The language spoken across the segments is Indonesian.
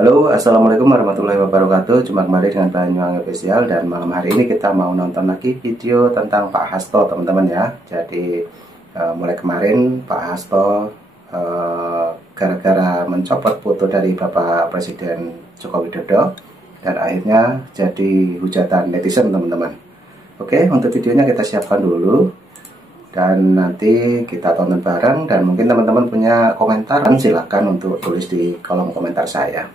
Halo, assalamualaikum warahmatullahi wabarakatuh. Jumpa kembali dengan Banyuwangi Official, dan malam hari ini kita mau nonton lagi video tentang Pak Hasto, teman-teman ya. Jadi mulai kemarin Pak Hasto gara-gara mencopot foto dari Bapak Presiden Joko Widodo, dan akhirnya jadi hujatan netizen, teman-teman. Oke, untuk videonya kita siapkan dulu dan nanti kita tonton bareng, dan mungkin teman-teman punya komentar silahkan untuk tulis di kolom komentar saya.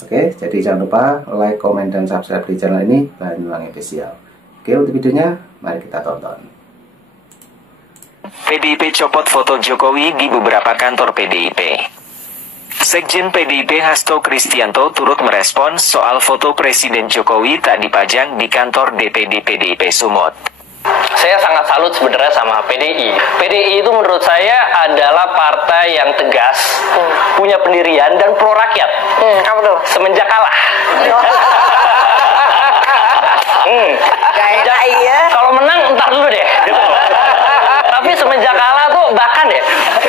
Oke, jadi jangan lupa like, komen, dan subscribe di channel ini Banyuwangi Official. Oke, untuk videonya mari kita tonton. PDIP copot foto Jokowi di beberapa kantor PDIP. Sekjen PDIP Hasto Kristianto turut merespons soal foto Presiden Jokowi tak dipajang di kantor DPD PDIP Sumut. Saya sangat salut sebenarnya sama PDI. PDI itu menurut saya adalah partai yang tegas, punya pendirian dan pro rakyat. Apa tuh? Semenjak kalah. Kalau menang entar dulu deh. Gitu. Tapi semenjak kalah tuh bahkan ya,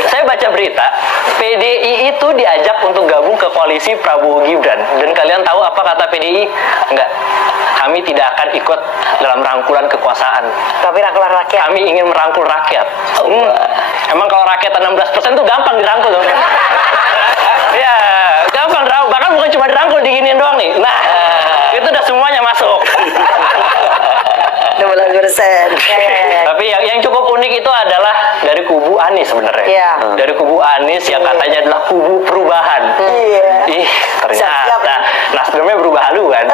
saya baca berita PDI itu diajak untuk gabung ke koalisi Prabowo Gibran. Dan kalian tahu apa kata PDI? Enggak. Kami tidak akan ikut dalam rangkulan kekuasaan. Tapi rangkulan rakyat. Kami ingin merangkul rakyat. Emang kalau rakyat 16% tuh gampang dirangkul dong. Ya, gampang dirangkul. Bahkan bukan cuma dirangkul, diginiin doang nih. Nah, itu udah semuanya masuk. 12%. Tapi yang cukup unik itu adalah dari kubu Anies sebenarnya. Yeah. Dari kubu Anies yang katanya adalah kubu perubahan. Ih, ternyata Nasdemnya berubah haluan.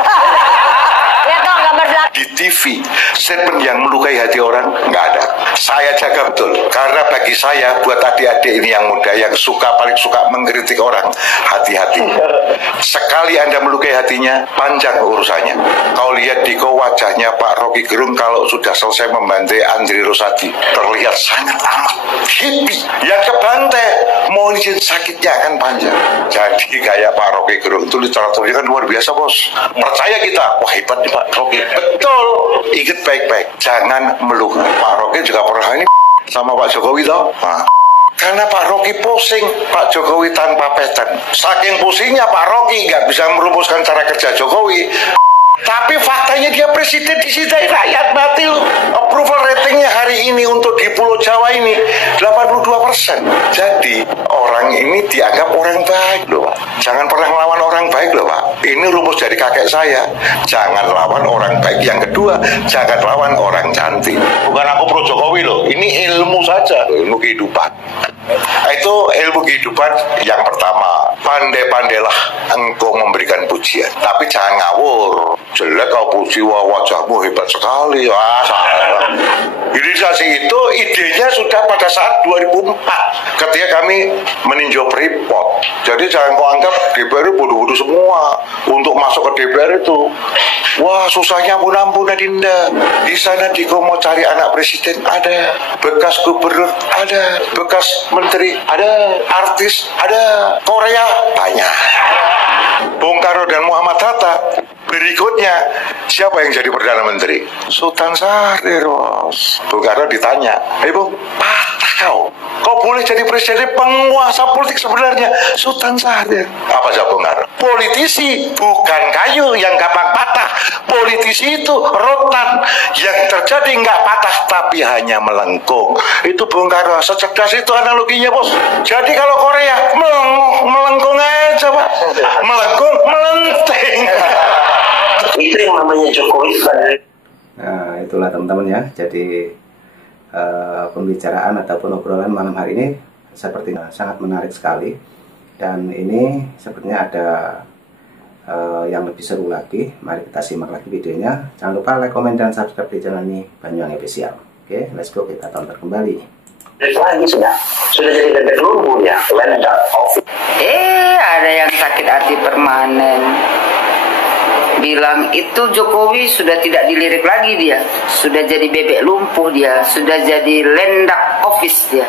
Di TV, statement yang melukai hati orang nggak ada. Saya jaga betul, karena bagi saya, buat adik-adik ini yang muda, yang paling suka mengkritik orang, hati-hati. Sekali Anda melukai hatinya, panjang urusannya. Kau lihat di wajahnya Pak Rocky Gerung kalau sudah selesai membantai Andri Rosadi, terlihat sangat amat happy. Yang kebantai, mohon izin sakitnya akan panjang. Jadi kayak Pak Rocky Gerung itu literaturnya kan luar biasa, bos. Percaya kita, wah hebat nih Pak Rocky. Betul, ingat baik-baik, jangan meluh. Pak Rocky juga pernah ini sama Pak Jokowi toh. Nah, karena Pak Rocky pusing, Pak Jokowi tanpa pattern. Saking pusingnya Pak Rocky nggak bisa merumuskan cara kerja Jokowi. Tapi faktanya dia presiden disidai rakyat, mati loh. Approval ratingnya hari ini untuk di Pulau Jawa ini 82%. Jadi orang ini dianggap orang baik loh Pak. Jangan pernah melawan orang baik loh Pak. Ini rumus dari kakek saya. Jangan lawan orang baik. Yang kedua, jangan lawan orang cantik. Bukan aku pro Jokowi loh. Ini ilmu saja, ilmu kehidupan. Itu ilmu kehidupan yang pertama. Pandai-pandailah engkau memberikan pujian, tapi jangan ngawur. Jelek kau puji, wajahmu hebat sekali. Wah, salah. Hilirisasi itu idenya sudah pada saat 2004 ketika kami meninjau Freeport. Jadi jangan kau anggap DPR bodoh-bodoh semua untuk masuk ke DPR itu. Wah, susahnya ampun Adinda. Di sana kau mau cari anak presiden ada, bekas gubernur ada, bekas menteri ada, artis ada, Korea banyak. Bung Karno dan Muhammad Hatta. Berikutnya, siapa yang jadi Perdana Menteri? Sultan Syahrir, bos. Bung Karno ditanya, Bung, patah kau. Kau boleh jadi presiden, penguasa politik sebenarnya. Sultan Syahrir. Apa jawab Bung Karno? Politisi, bukan kayu yang gampang patah. Politisi itu rotan. Yang terjadi nggak patah, tapi hanya melengkung. Itu Bung Karno. Secerdas itu analoginya, bos. Jadi kalau Korea, melengkung aja, Pak. Melengkung, melenting. Itu yang namanya Jokowi. Nah, itulah teman-teman ya. Jadi pembicaraan ataupun obrolan malam hari ini sepertinya sangat menarik sekali. Dan ini sepertinya ada yang lebih seru lagi. Mari kita simak lagi videonya. Jangan lupa like, komen, dan subscribe di channel ini Banyuwangi Official. Oke, let's go, kita tonton kembali. Lagi sudah jadi bebek lumpuh ya, ada yang sakit hati permanen. Bilang itu Jokowi sudah tidak dilirik lagi dia, sudah jadi bebek lumpuh dia, sudah jadi lendak office dia.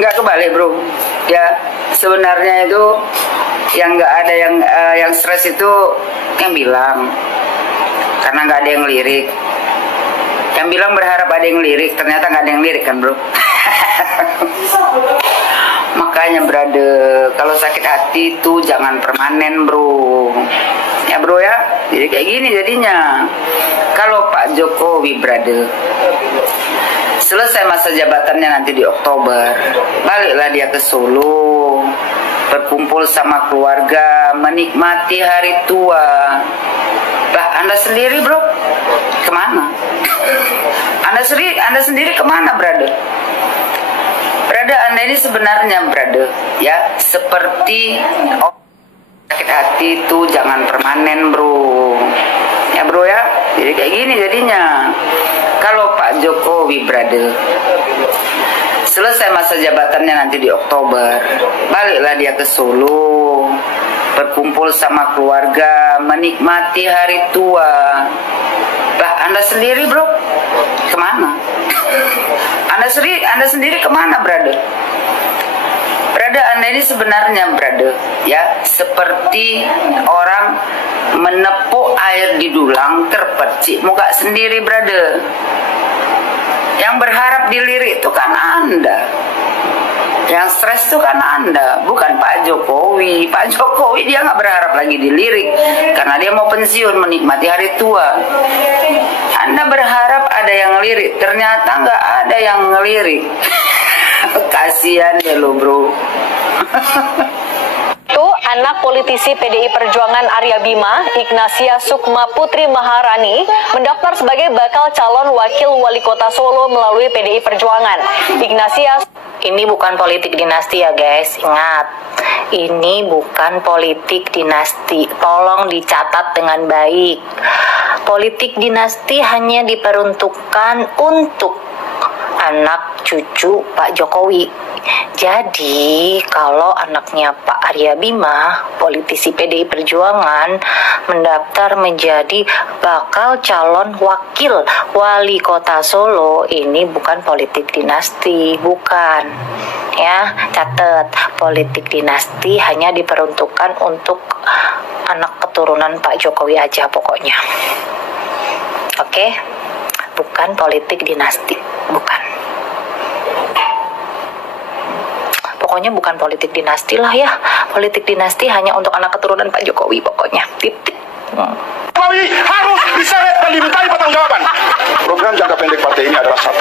Nggak kebalik bro, ya sebenarnya itu yang nggak ada yang stres itu yang bilang, karena nggak ada yang lirik. Yang bilang berharap ada yang lirik, ternyata nggak ada yang lirik kan bro. makanya brother, kalau sakit hati itu jangan permanen bro. Ya bro ya, jadi kayak gini jadinya. Kalau Pak Jokowi brother selesai masa jabatannya nanti di Oktober, baliklah dia ke Solo, berkumpul sama keluarga, menikmati hari tua. Lah Anda sendiri bro, kemana? Anda sendiri kemana brother? Brother, Anda ini sebenarnya brother ya seperti sakit hati itu jangan permanen bro. Ya bro ya, jadi kayak gini jadinya. Kalau Pak Jokowi brother selesai masa jabatannya nanti di Oktober, baliklah dia ke Solo, berkumpul sama keluarga, menikmati hari tua. Lah Anda sendiri bro, kemana? Anda sendiri kemana brother? Brother, Anda ini sebenarnya brother ya seperti orang menepuk air di dulang terpercik muka sendiri brother. Yang berharap dilirik itu kan Anda. Yang stres itu kan Anda, bukan Pak Jokowi. Pak Jokowi dia nggak berharap lagi dilirik karena dia mau pensiun menikmati hari tua. Anda berharap ada yang lirik, ternyata nggak ada yang ngelirik. Kasihan ya lo bro. Itu anak politisi PDI Perjuangan Arya Bima, Ignacia Sukma Putri Maharani, mendaftar sebagai bakal calon wakil wali kota Solo melalui PDI Perjuangan. Ignacia, ini bukan politik dinasti ya guys, ingat. Ini bukan politik dinasti, tolong dicatat dengan baik. Politik dinasti hanya diperuntukkan untuk anak cucu Pak Jokowi. Jadi kalau anaknya Pak Arya Bima, politisi PDI Perjuangan, mendaftar menjadi bakal calon wakil wali kota Solo, ini bukan politik dinasti, bukan. Ya, catat, politik dinasti hanya diperuntukkan untuk anak keturunan Pak Jokowi aja pokoknya. Oke? Bukan politik dinasti, bukan. Pokoknya bukan politik dinasti lah ya. Politik dinasti hanya untuk anak keturunan Pak Jokowi pokoknya. Titik. Jokowi harus diseret dan dimintai pertanggungjawaban. Program jangka pendek partai ini adalah satu.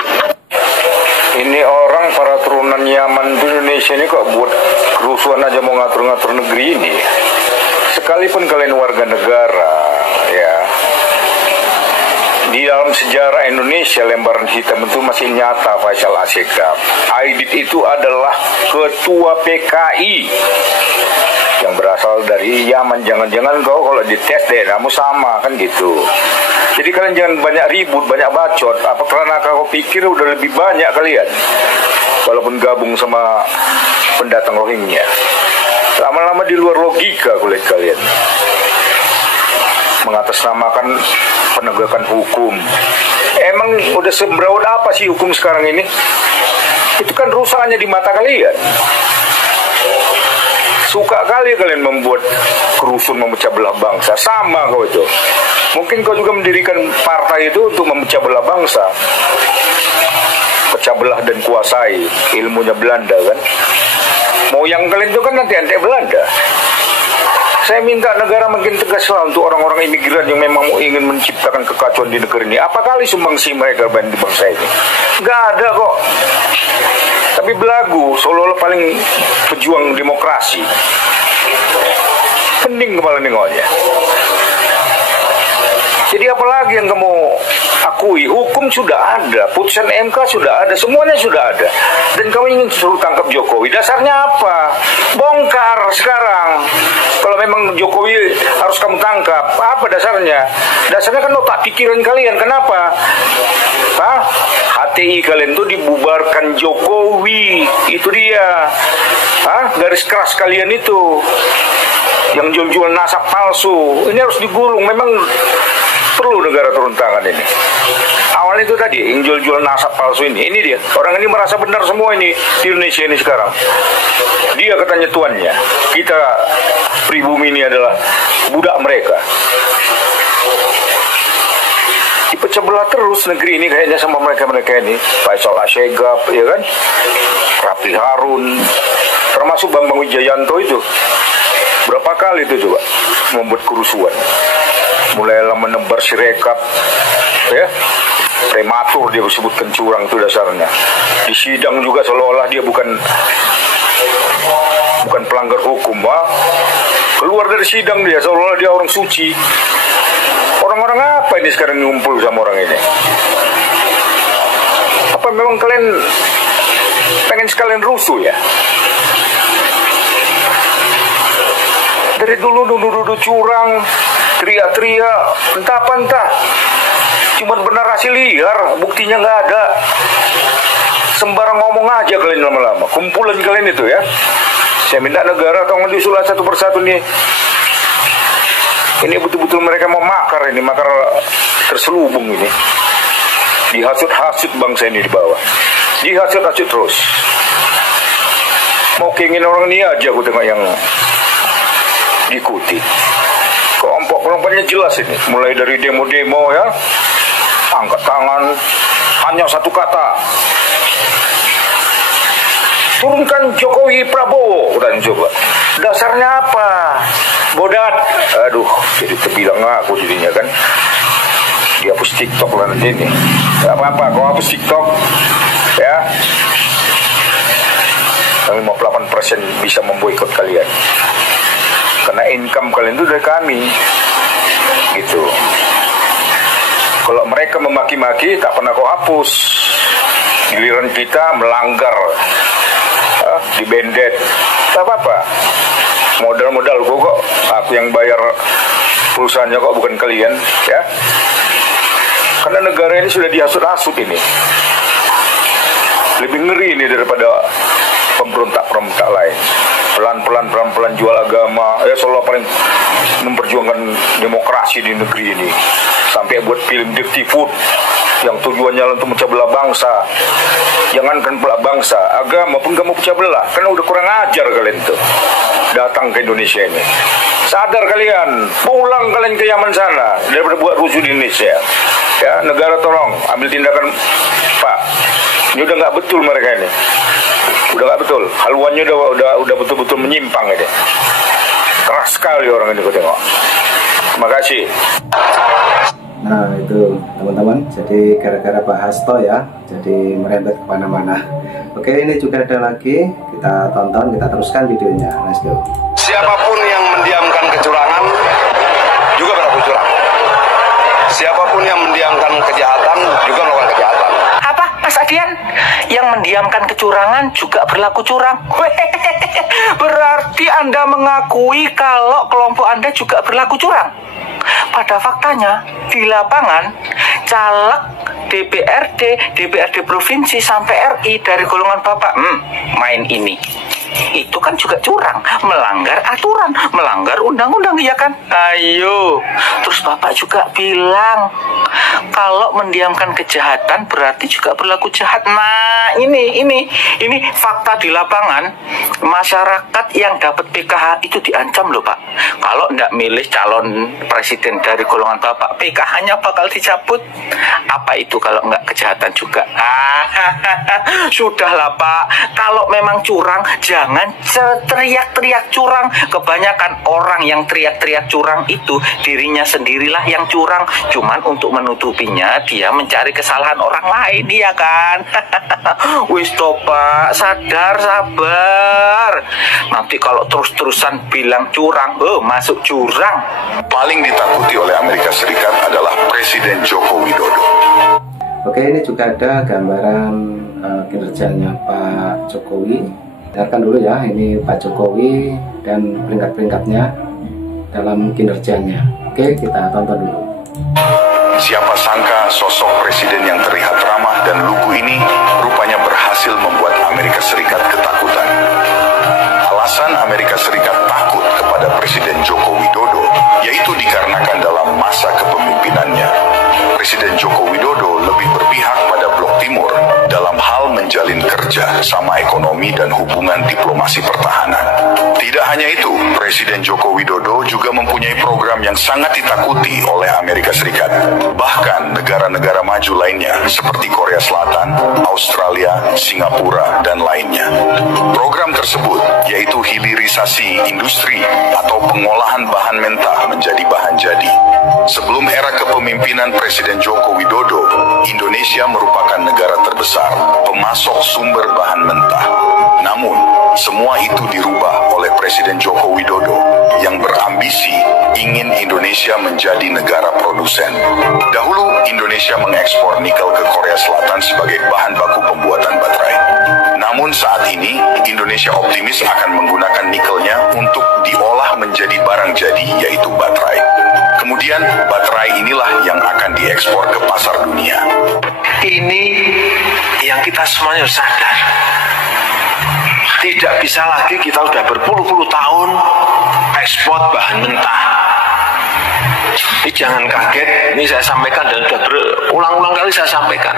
Ini orang para turunan Yaman di Indonesia ini kok buat kerusuhan aja mau ngatur-ngatur negeri ini. Sekalipun kalian warga negara, ya. Di dalam sejarah Indonesia lembaran hitam itu masih nyata Faisal Asegaf. Aidit itu adalah ketua PKI yang berasal dari Yaman. Jangan-jangan kau kalau dites daerahmu sama kan gitu. Jadi kalian jangan banyak ribut, banyak bacot. Apa karena kau pikir udah lebih banyak kalian? Walaupun gabung sama pendatang Rohingya. Lama-lama di luar logika kulit kalian. Mengatasnamakan penegakan hukum. Emang udah sembraut apa sih hukum sekarang ini? Itu kan rusaknya di mata kalian. Suka kali kalian membuat kerusuhan, memecah belah bangsa. Sama kau itu. Mungkin kau juga mendirikan partai itu untuk memecah belah bangsa. Pecah belah dan kuasai. Ilmunya Belanda kan. Mau yang kalian itu kan nanti anti Belanda. Saya minta negara makin tegaslah untuk orang-orang imigran yang memang ingin menciptakan kekacauan di negeri ini. Apa kali sumbangsi mereka di bangsa ini? Gak ada kok. Tapi belagu, seolah-olah paling pejuang demokrasi. Pening kepala nengoknya. Jadi apalagi yang kamu akui? Hukum sudah ada, putusan MK sudah ada, semuanya sudah ada. Dan kamu ingin suruh tangkap Jokowi, dasarnya apa? Bongkar sekarang. Kalau memang Jokowi harus kamu tangkap, apa dasarnya? Dasarnya kan otak pikiran kalian, kenapa? Hah? HTI kalian tuh dibubarkan Jokowi, itu dia. Hah? Garis keras kalian itu. Yang jual-jual nasab palsu, ini harus digulung. Memang perlu negara turun tangan ini. Awalnya itu tadi, yang jual-jual nasab palsu ini dia. Orang ini merasa benar semua ini di Indonesia ini sekarang. Dia katanya tuannya. Kita pribumi ini adalah budak mereka. Dipecah belah terus negeri ini kayaknya sama mereka-mereka ini. Faisal Asegaf, ya kan? Rafi Harun, termasuk Bambang Wijayanto itu. Berapa kali itu coba membuat kerusuhan, mulailah menebar sirekap, ya, prematur dia disebutkan curang itu dasarnya. Di sidang juga seolah-olah dia bukan pelanggar hukum, Pak. Keluar dari sidang dia seolah-olah dia orang suci. Orang-orang apa ini sekarang ngumpul sama orang ini? Apa memang kalian pengen sekalian rusuh ya? Dari dulu curang, teriak-teriak, entah. Cuma bernarasi liar, buktinya nggak ada. Sembarang ngomong aja kalian lama-lama. Kumpulan kalian itu ya. Saya minta negara tolong diusul satu persatu nih. Ini betul-betul mereka mau makar ini, makar terselubung ini. Dihasut-hasut bangsa ini di bawah. Dihasut-hasut terus. Mau keinginan orang ini aja aku tengok yang diikuti. Kelompok-kelompoknya jelas ini. Mulai dari demo-demo ya, angkat tangan, hanya satu kata. Turunkan Jokowi Prabowo, dan coba. Dasarnya apa? Bodat. Aduh, jadi terbilang aku jadinya kan. Dihapus TikTok lah nanti ini. Gak apa-apa, kau hapus TikTok ya. 58% bisa memboikot kalian. Karena income kalian itu dari kami. Gitu. Kalau mereka memaki-maki tak pernah kau hapus. Giliran kita melanggar, dibendet, tak apa-apa. Modal-modal kok aku yang bayar perusahaannya kok, bukan kalian ya. Karena negara ini sudah dihasut-hasut ini. Lebih ngeri ini daripada pemberontak-pemberontak lain. Pelan-pelan jual agama ya, selalu paling memperjuangkan demokrasi di negeri ini. Sampai buat film Dirty Food yang tujuannya untuk memecah belah bangsa. Jangankan belah bangsa, agama pun kamu pecah belah. Karena udah kurang ajar kalian tuh datang ke Indonesia ini. Sadar kalian, pulang kalian ke Yaman sana daripada buat rusuh di Indonesia. Ya, negara tolong ambil tindakan, Pak. Ini udah nggak betul mereka ini. Udah nggak betul. Haluannya udah betul-betul menyimpang ini. Keras sekali orang ini, kau tengok. Terima kasih. Nah itu teman-teman, jadi gara-gara Pak Hasto ya, jadi merembet kemana-mana. Oke, ini juga ada lagi, kita tonton, kita teruskan videonya. Let's go. Siapapun yang mendiamkan kecurangan juga berlaku curang. Siapapun yang mendiamkan kejahatan juga melakukan kejahatan. Apa, Mas Adian? Yang mendiamkan kecurangan juga berlaku curang? Berarti Anda mengakui kalau kelompok Anda juga berlaku curang? Pada faktanya, di lapangan, caleg, DPRD provinsi sampai RI dari golongan Bapak, main ini. Itu kan juga curang, melanggar aturan, melanggar undang-undang, ya kan? Ayo, terus Bapak juga bilang kalau mendiamkan kejahatan berarti juga berlaku jahat. Nah, ini fakta di lapangan. Masyarakat yang dapat PKH itu diancam loh, Pak. Kalau ndak milih calon presiden dari golongan Bapak, PKH-nya bakal dicabut. Apa itu kalau nggak kejahatan juga? Sudahlah, Pak. Kalau memang curang, jangan teriak-teriak curang. Kebanyakan orang yang teriak-teriak curang itu dirinya sendirilah yang curang. Cuman untuk menutupinya dia mencari kesalahan orang lain, ya kan? Wis toh, Pak, sadar, sabar. Nanti kalau terus-terusan bilang curang, masuk jurang. Paling ditakuti oleh Amerika Serikat adalah Presiden Joko Widodo. Oke, ini juga ada gambaran kinerjanya Pak Jokowi. Dengarkan dulu ya, ini Pak Jokowi dan peringkat-peringkatnya dalam kinerjanya. Oke, kita tonton dulu. Siapa sangka sosok presiden yang terlihat ramah dan lugu ini rupanya berhasil membuat Amerika Serikat ketakutan. Alasan Amerika Serikat takut kepada Presiden Joko Widodo yaitu dikarenakan dalam masa kepemimpinannya, Presiden Joko Widodo lebih berpihak pada blok Timur dalam hal menjalin kerja sama ekonomi dan hubungan diplomasi pertahanan. Tidak hanya itu, Presiden Joko Widodo juga mempunyai program yang sangat ditakuti oleh Amerika Serikat. Bahkan negara-negara maju lainnya seperti Korea Selatan, Australia, Singapura, dan lainnya. Program tersebut yaitu hilirisasi industri atau pengolahan bahan mentah menjadi bahan jadi. Sebelum era kepemimpinan Presiden Joko Widodo, Indonesia merupakan negara terbesar pemasok sumber bahan mentah. Namun, semua itu dirubah oleh Presiden Joko Widodo yang berambisi ingin Indonesia menjadi negara produsen. Dahulu, Indonesia mengekspor nikel ke Korea Selatan sebagai bahan baku pembuatan baterai. Namun saat ini, Indonesia optimis akan menggunakan nikelnya untuk diolah menjadi barang jadi, yaitu baterai. Kemudian, baterai inilah yang akan diekspor ke pasar dunia. Ini yang kita semuanya harus sadar. Tidak bisa lagi kita sudah berpuluh-puluh tahun ekspor bahan mentah. Ini jangan kaget, ini saya sampaikan dan sudah berulang-ulang kali saya sampaikan.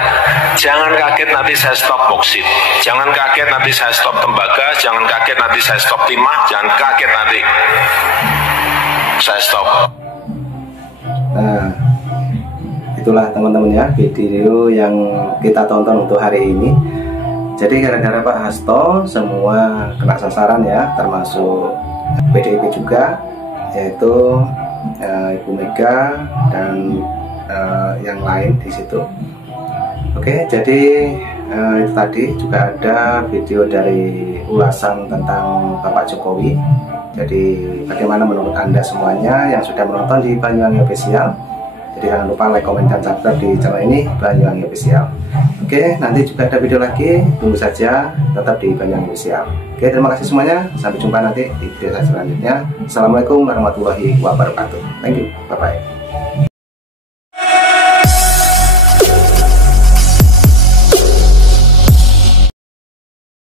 Jangan kaget nanti saya stop boksit, jangan kaget nanti saya stop tembaga, jangan kaget nanti saya stop timah, jangan kaget nanti saya stop. Nah, itulah teman-teman ya video yang kita tonton untuk hari ini. Jadi gara-gara Pak Hasto semua kena sasaran ya, termasuk PDIP juga, yaitu Ibu Mega dan yang lain di situ. Oke, jadi itu tadi juga ada video dari ulasan tentang Bapak Jokowi. Jadi bagaimana menurut Anda semuanya yang sudah menonton di Banyuwangi Official? Jadi jangan lupa like, komen, dan subscribe di channel ini Banyuwangi Official. Oke, nanti juga ada video lagi, tunggu saja, tetap di Banyuwangi Official. Oke, terima kasih semuanya, sampai jumpa nanti di video selanjutnya. Assalamualaikum warahmatullahi wabarakatuh. Thank you, bye-bye.